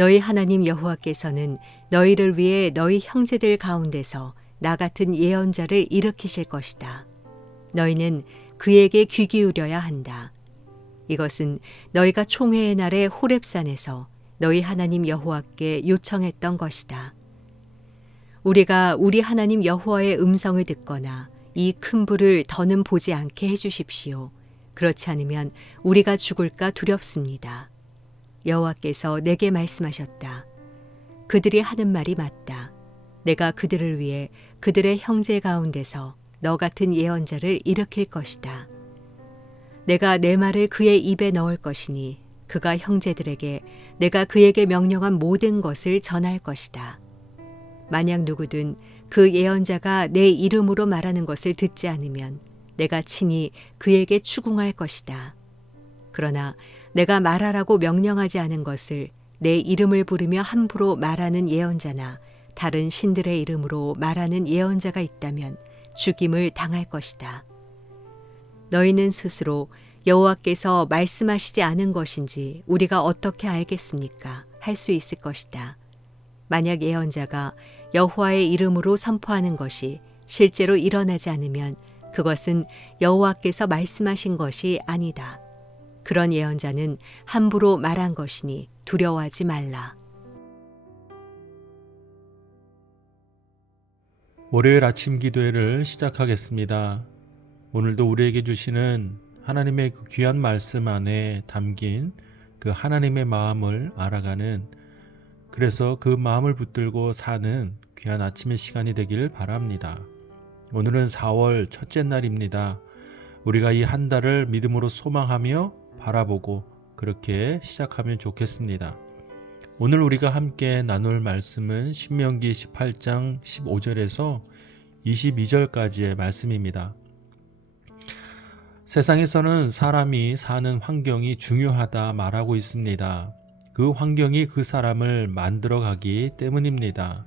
너희 하나님 여호와께서는 너희를 위해 너희 형제들 가운데서 나 같은 예언자를 일으키실 것이다. 너희는 그에게 귀 기울여야 한다. 이것은 너희가 총회의 날에 호렙산에서 너희 하나님 여호와께 요청했던 것이다. 우리가 우리 하나님 여호와의 음성을 듣거나 이 큰 불을 더는 보지 않게 해주십시오. 그렇지 않으면 우리가 죽을까 두렵습니다. 여호와께서 내게 말씀하셨다. 그들이 하는 말이 맞다. 내가 그들을 위해 그들의 형제 가운데서 너 같은 예언자를 일으킬 것이다. 내가 내 말을 그의 입에 넣을 것이니 그가 형제들에게 내가 그에게 명령한 모든 것을 전할 것이다. 만약 누구든 그 예언자가 내 이름으로 말하는 것을 듣지 않으면 내가 친히 그에게 추궁할 것이다. 그러나 내가 말하라고 명령하지 않은 것을 내 이름을 부르며 함부로 말하는 예언자나 다른 신들의 이름으로 말하는 예언자가 있다면 죽임을 당할 것이다. 너희는 스스로 여호와께서 말씀하시지 않은 것인지 우리가 어떻게 알겠습니까? 할 수 있을 것이다. 만약 예언자가 여호와의 이름으로 선포하는 것이 실제로 일어나지 않으면 그것은 여호와께서 말씀하신 것이 아니다. 그런 예언자는 함부로 말한 것이니 두려워하지 말라. 월요일 아침 기도회를 시작하겠습니다. 오늘도 우리에게 주시는 하나님의 그 귀한 말씀 안에 담긴 그 하나님의 마음을 알아가는, 그래서 그 마음을 붙들고 사는 귀한 아침의 시간이 되길 바랍니다. 오늘은 4월 첫째 날입니다. 우리가 이 한 달을 믿음으로 소망하며 바라보고 그렇게 시작하면 좋겠습니다. 오늘 우리가 함께 나눌 말씀은 신명기 18장 15절에서 22절까지의 말씀입니다. 세상에서는 사람이 사는 환경이 중요하다 말하고 있습니다. 그 환경이 그 사람을 만들어 가기 때문입니다.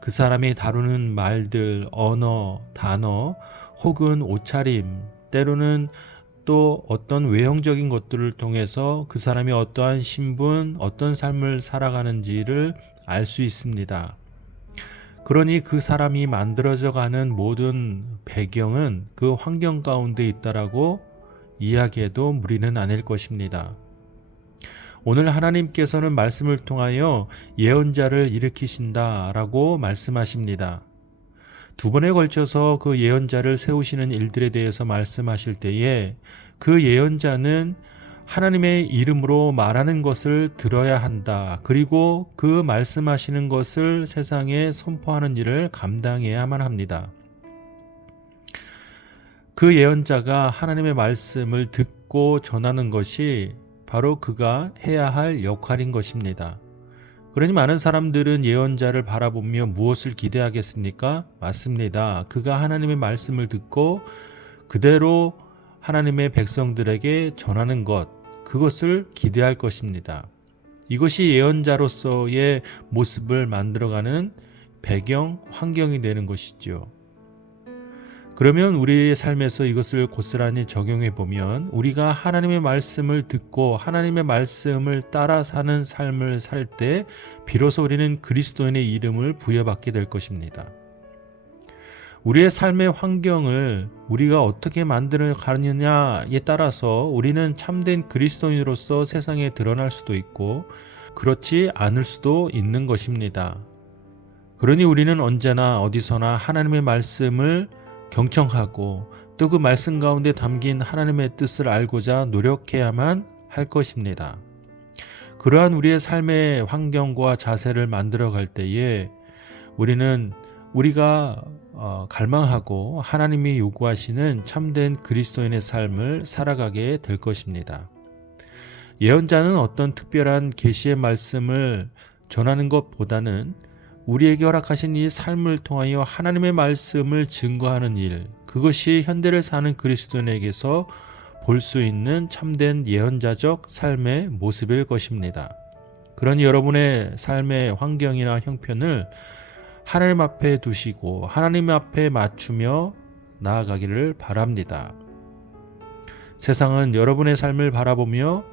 그 사람이 다루는 말들, 언어, 단어, 혹은 옷차림, 때로는 또 어떤 외형적인 것들을 통해서 그 사람이 어떠한 신분, 어떤 삶을 살아가는지를 알 수 있습니다. 그러니 그 사람이 만들어져 가는 모든 배경은 그 환경 가운데 있다라고 이야기해도 무리는 아닐 것입니다. 오늘 하나님께서는 말씀을 통하여 예언자를 일으키신다라고 말씀하십니다. 두 번에 걸쳐서 그 예언자를 세우시는 일들에 대해서 말씀하실 때에 그 예언자는 하나님의 이름으로 말하는 것을 들어야 한다. 그리고 그 말씀하시는 것을 세상에 선포하는 일을 감당해야만 합니다. 그 예언자가 하나님의 말씀을 듣고 전하는 것이 바로 그가 해야 할 역할인 것입니다. 그러니 많은 사람들은 예언자를 바라보며 무엇을 기대하겠습니까? 맞습니다. 그가 하나님의 말씀을 듣고 그대로 하나님의 백성들에게 전하는 것, 그것을 기대할 것입니다. 이것이 예언자로서의 모습을 만들어가는 배경, 환경이 되는 것이죠. 그러면 우리의 삶에서 이것을 고스란히 적용해 보면 우리가 하나님의 말씀을 듣고 하나님의 말씀을 따라 사는 삶을 살 때 비로소 우리는 그리스도인의 이름을 부여받게 될 것입니다. 우리의 삶의 환경을 우리가 어떻게 만들어 가느냐에 따라서 우리는 참된 그리스도인으로서 세상에 드러날 수도 있고 그렇지 않을 수도 있는 것입니다. 그러니 우리는 언제나 어디서나 하나님의 말씀을 경청하고 또 그 말씀 가운데 담긴 하나님의 뜻을 알고자 노력해야만 할 것입니다. 그러한 우리의 삶의 환경과 자세를 만들어 갈 때에 우리는 우리가 갈망하고 하나님이 요구하시는 참된 그리스도인의 삶을 살아가게 될 것입니다. 예언자는 어떤 특별한 계시의 말씀을 전하는 것보다는 우리에게 허락하신 이 삶을 통하여 하나님의 말씀을 증거하는 일, 그것이 현대를 사는 그리스도인에게서 볼 수 있는 참된 예언자적 삶의 모습일 것입니다. 그러니 여러분의 삶의 환경이나 형편을 하나님 앞에 두시고 하나님 앞에 맞추며 나아가기를 바랍니다. 세상은 여러분의 삶을 바라보며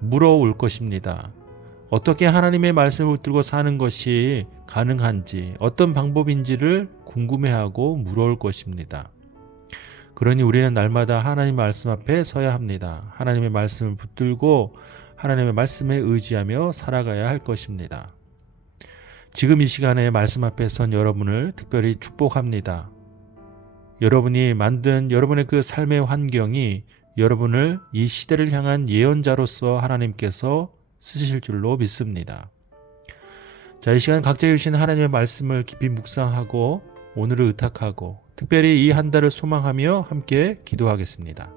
물어올 것입니다. 어떻게 하나님의 말씀을 붙들고 사는 것이 가능한지, 어떤 방법인지를 궁금해하고 물어올 것입니다. 그러니 우리는 날마다 하나님 말씀 앞에 서야 합니다. 하나님의 말씀을 붙들고 하나님의 말씀에 의지하며 살아가야 할 것입니다. 지금 이 시간에 말씀 앞에 선 여러분을 특별히 축복합니다. 여러분이 만든 여러분의 그 삶의 환경이 여러분을 이 시대를 향한 예언자로서 하나님께서 쓰실 줄로 믿습니다. 자, 이 시간 각자 주신 하나님의 말씀을 깊이 묵상하고 오늘을 의탁하고 특별히 이 한 달을 소망하며 함께 기도하겠습니다.